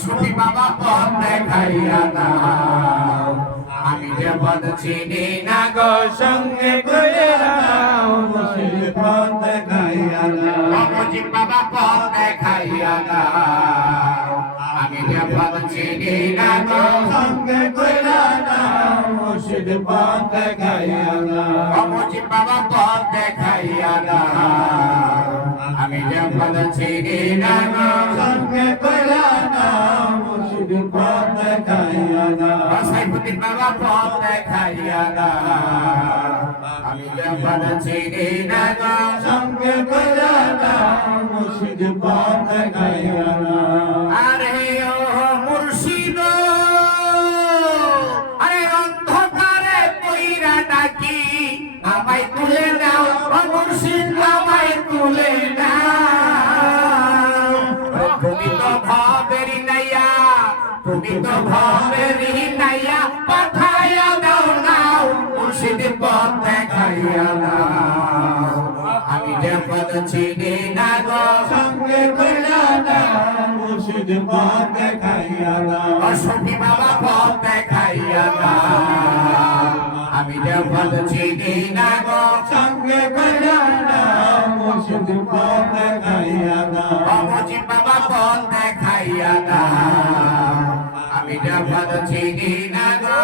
সুখী বাবা পথ দেখাইয়া দাও, আমি যে পথ চিনি না গো সঙ্গে করে দাও, মুর্শিদ পথ দেখাইয়া দাও। মুর্শিদ বাবা পথ দেখাইয়া দাও, আমি যে পথ চিনি না গো সঙ্গে করে দাও, মুর্শিদ পথ দেখাইয়া দাও। মুর্শিদ বাবা পথ দেখাইয়া দাও, আমি যে পথ চিনি না গো সঙ্গে করে দাও, মুর্শিদ পথ দেখাইয়া দাও। সাইফুদ্দিন বাবা পথ দেখাইয়া দাও, আমি যে পথ চিনি না গো সঙ্গে করে দাও, মুর্শিদ পথ দেখাইয়া দাও। আরে ও মুর্শিদ, আরে অন্ধকারে কইরা ডাকি আমায় তুলে নাও, ও মুর্শিদ আমায় তুলে নাও। তুমি তো ভাবেরি নাইয়া, তুমি তো ভাবেরি নাইয়া, পাঠাইয়া দাও নাও, মুর্শিদ পথ দেখাইয়া দাও, আমি যে পথ চিনি না গো সঙ্গে কইরা দাও, মুর্শিদ পথ দেখাইয়া দাও। সুফি বাবা পথ দেখাইয়া দাও, আমি যে পথ চিনি না গো সঙ্গে কইরা দাও, মুর্শিদ পথ দেখাইয়া দাও। মুর্শিদ বাবা পথ দেখাইয়া দাও, আমি যে পথ চিনি না গো